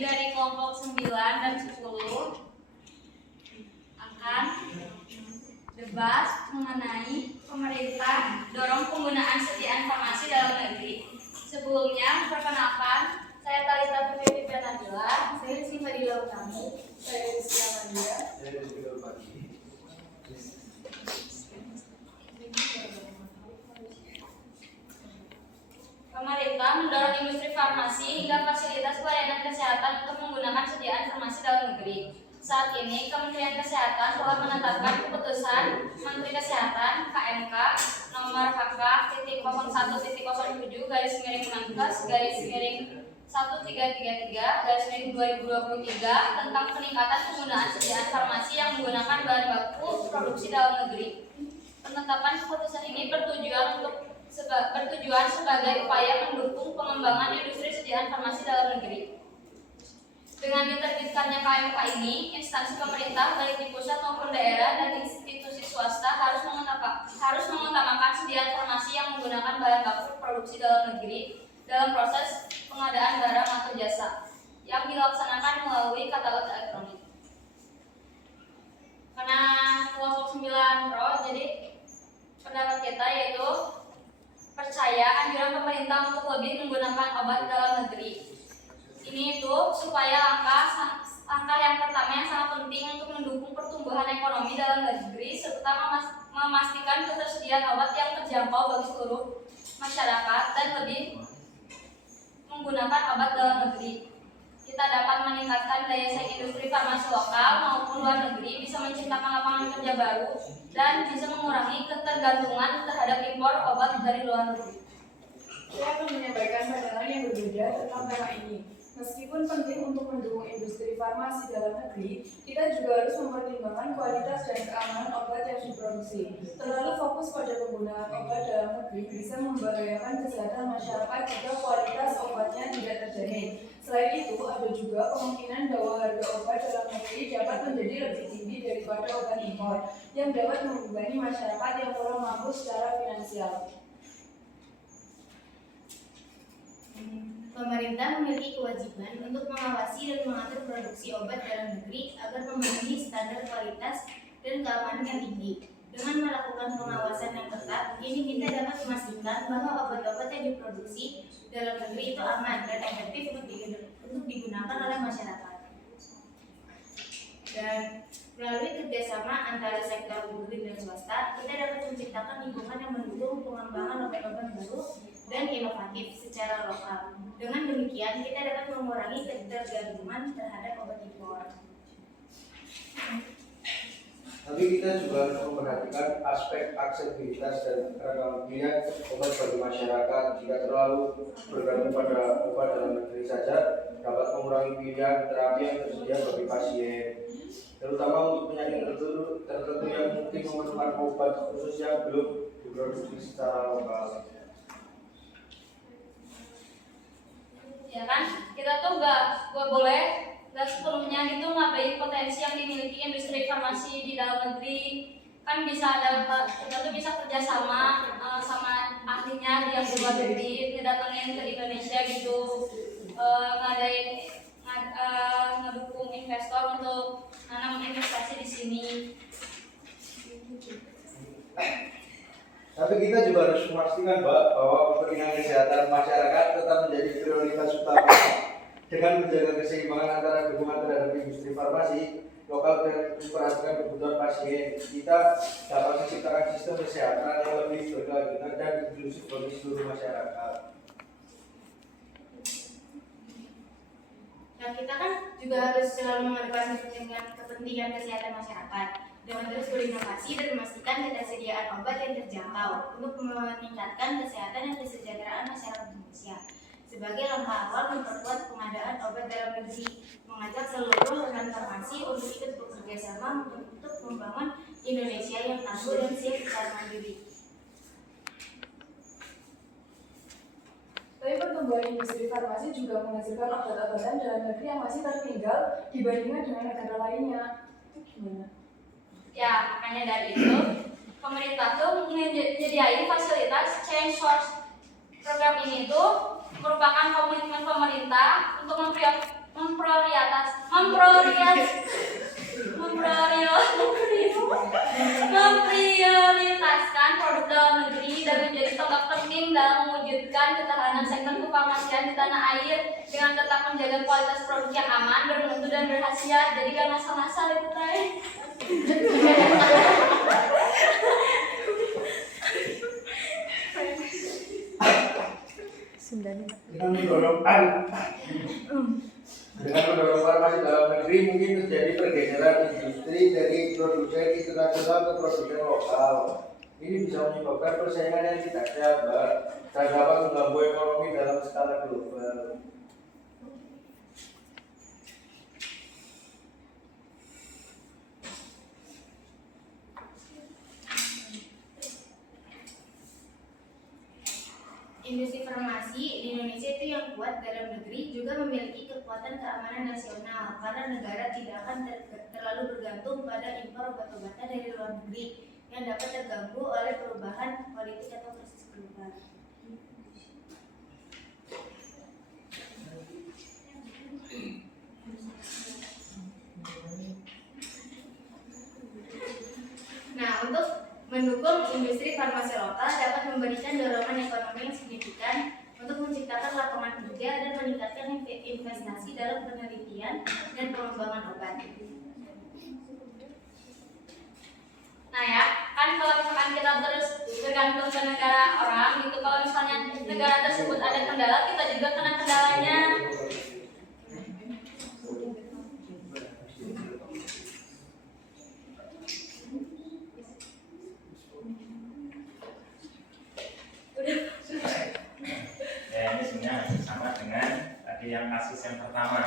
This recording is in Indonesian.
dari kelompok 9 dan 10 akan debat mengenai pemerintah dorong penggunaan sediaan farmasi dalam negeri. Sebelumnya, perkenalkan, saya Talita Putri Nabila, saya Rizky Fadila Utami, saya Rizky Amalia, saya Rizky Pagi. Pemerintah mendorong industri farmasi hingga fasilitas pelayanan kesehatan untuk menggunakan sediaan farmasi dalam negeri. Saat ini, Kementerian Kesehatan telah menetapkan keputusan Menteri Kesehatan KMK nomor HK/KK-07-7-1333/2023 tentang peningkatan penggunaan sediaan farmasi yang menggunakan bahan baku produksi dalam negeri. Penetapan keputusan ini bertujuan sebagai upaya mendukung pengembangan industri sediaan farmasi dalam negeri. Dengan diterbitkannya KMK ini, instansi pemerintah baik di pusat maupun daerah dan institusi swasta harus mengutamakan sediaan farmasi yang menggunakan bahan baku produksi dalam negeri dalam proses pengadaan barang atau jasa yang dilaksanakan melalui katalog elektronik. Karena kelompok 9 Pro, jadi pendapat kita yaitu percaya anjuran pemerintah untuk lebih menggunakan obat dalam negeri. Ini itu supaya langkah yang pertama yang sangat penting untuk mendukung pertumbuhan ekonomi dalam negeri serta memastikan ketersediaan obat yang terjangkau bagi seluruh masyarakat dan lebih menggunakan obat dalam negeri. Kita dapat meningkatkan daya saing industri farmasi lokal maupun luar negeri, bisa menciptakan lapangan kerja baru, dan bisa mengurangi ketergantungan terhadap impor obat dari luar negeri. Saya akan menyampaikan pandangan yang berbeda tentang tema ini. Meskipun penting untuk mendukung industri farmasi dalam negeri, kita juga harus mempertimbangkan kualitas dan keamanan obat yang diproduksi. Terlalu fokus pada penggunaan obat dalam negeri bisa membahayakan kesehatan masyarakat jika kualitas obatnya tidak terjamin. Selain itu, ada juga kemungkinan bahwa harga obat dalam negeri dapat menjadi lebih tinggi daripada obat impor, yang dapat membebani masyarakat yang kurang mampu secara finansial. Pemerintah memiliki kewajiban untuk mengawasi dan mengatur produksi obat dalam negeri agar memenuhi standar kualitas dan keamanan yang tinggi. Dengan melakukan pengawasan yang ketat, ini kita dapat memastikan bahwa obat-obat yang diproduksi dalam negeri itu aman dan efektif untuk digunakan oleh masyarakat. Dan melalui kerjasama antara sektor publik dan swasta, kita dapat menciptakan lingkungan yang mendukung pengembangan obat-obat baru dan inovatif secara lokal. Dengan demikian, kita dapat mengurangi ketergantungan terhadap obat impor. Tapi kita juga harus memperhatikan aspek aksesibilitas dan ketersediaan obat bagi masyarakat. Jika terlalu bergantung pada obat dalam negeri saja, dapat mengurangi pilihan terapi yang tersedia bagi pasien, terutama untuk penyakit tertentu yang mungkin memerlukan obat khusus yang belum diproduksi secara lokal. Ya kan, kita tuh gak sepenuhnya gitu ngapain potensi yang dimiliki industri farmasi di dalam negeri. Kan bisa kita tuh bisa kerjasama sama ahlinya yang di luar negeri, didatengin ke Indonesia gitu, ngedukung investor untuk nanam investasi di sini. Tapi kita juga harus memastikan bahwa kepentingan kesehatan masyarakat tetap menjadi prioritas utama. Dengan menjaga keseimbangan antara dukungan terhadap industri farmasi lokal dan memperhatikan kebutuhan pasien, kita dapat menciptakan sistem kesehatan yang lebih berkelanjutan dan inklusif bagi seluruh masyarakat. Nah, kita kan juga harus selalu mengedepankan kepentingan kesehatan masyarakat dengan terus berinovasi dan memastikan ketersediaan obat yang terjangkau untuk meningkatkan kesehatan dan kesejahteraan masyarakat Indonesia. Sebagai langkah awal memperkuat pengadaan obat dalam negeri, mengajak seluruh rekan farmasi untuk ikut bekerja sama untuk membangun Indonesia yang tangguh dan siap secara mandiri. Tapi pertumbuhan industri farmasi juga menghasilkan obat-obatan dalam negeri yang masih tertinggal dibandingkan dengan negara lainnya. Itu gimana? Ya, makanya dari itu pemerintah tuh menyediain fasilitas change source. Program ini tuh merupakan komitmen pemerintah untuk memprioritaskan produk dalam negeri dan menjadi tonggak penting dalam mewujudkan ketahanan sektor kefarmasian di tanah air dengan tetap menjaga kualitas produk yang aman, bermutu dan berkhasiat. Jadi gak ngasal-ngasal itu teh. Dengan mendorong farmasi dalam negeri mungkin terjadi pergeseran industri dari produsen internasional ke produsen lokal. Ini bisa menyebabkan persaingan yang tidak sehat dan dapat mengganggu ekonomi dalam skala global. Industri farmasi di Indonesia itu yang kuat dalam negeri juga memiliki kekuatan keamanan nasional karena negara tidak akan terlalu bergantung pada impor obat-obatan dari luar negeri yang dapat terganggu oleh perubahan politik atau krisis global. Nah, untuk mendukung industri farmasi lokal dapat memberikan dorongan ekonomi yang signifikan untuk menciptakan lapangan kerja dan meningkatkan investasi dalam penelitian dan pengembangan obat. Nah ya, kan kalau misalkan kita terus bergantung ke negara orang gitu, kalau misalnya negara tersebut ada kendala, kita juga kena kendalanya. Ya, ini sebenarnya sama dengan tadi yang kasus yang pertama.